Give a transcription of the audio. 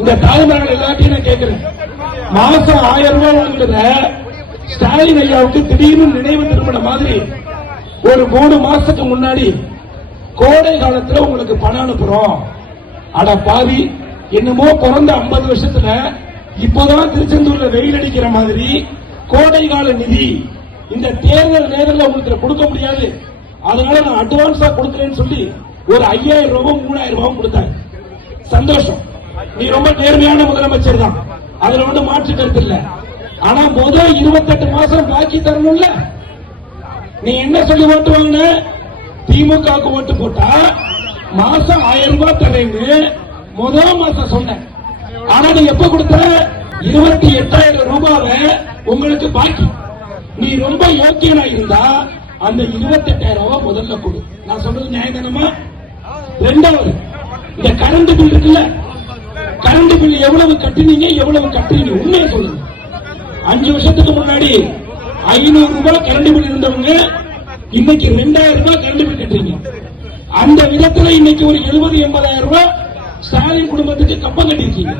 இந்த தாய்மார்கள் எல்லாத்தையும் நான் கேட்கிறேன். மாசம் 1000 ரூபாய் வாங்குறத ஸ்டாலின் ஐயாவுக்கு திடீர்னு நினைவு திரும்பின மாதிரி ஒரு 3 மாசத்துக்கு முன்னாடி கோடை காலத்துல உங்களுக்கு பணம் அனுப்புறோம். அட பாவி, என்னமோ பிறந்த 50 வருஷத்துல இப்பதான் திருச்செந்தூர்ல வெயில் அடிக்கிற மாதிரி கோடை கால நிதி இந்த தேர்தல் நேரத்தில் உங்களுக்கு கொடுக்க முடியாது, அதனால நான் அட்வான்ஸா கொடுக்கிறேன்னு சொல்லி ஒரு 5000 ரூபாய் 3000 ரூபாய் கொடுத்தாங்க. சந்தோஷம், நீ ரொம்ப நேர்மையான முதலமைச்சர் தான், அதுல ஒன்றும் மாற்று கருத்து இல்ல. ஆனா முதல் 28 மாசம் பாக்கி தரணும்ல. நீ என்ன சொல்லி ஓட்டு வாங்கின? திமுகவுக்கு ஓட்டு போட்டா மாசம் 1000 ரூபாய் தரேன்னு முதல் மாசம் சொன்ன. ஆனா நீ எப்ப கொடுத்த? 28,000 ரூபாவை உங்களுக்கு பாக்கி. நீ ரொம்ப யோக்கியனா இருந்தா அந்த 28,000 ரூபாய் முதல்ல கொடு. நான் சொல்றது நியாயதானமா? ரெண்டாவது, இந்த கரண்ட் பில் இருக்குல்ல, கரண்ட் பில் எவ்வளவு கட்டினீங்க, எவ்வளவு கட்டுறீங்க உண்மையை சொல்லுங்க. 5 வருஷத்துக்கு முன்னாடி 500 ரூபாய் கரண்ட் பில் இருந்தவங்க இன்னைக்கு 2000 ரூபாய் கரண்ட் பில் கட்டுறீங்க. அந்த விதத்துல இன்னைக்கு ஒரு 70,000-80,000 ரூபாய் ஸ்டாலின் குடும்பத்துக்கு கப்பம் கட்டிருக்கீங்க.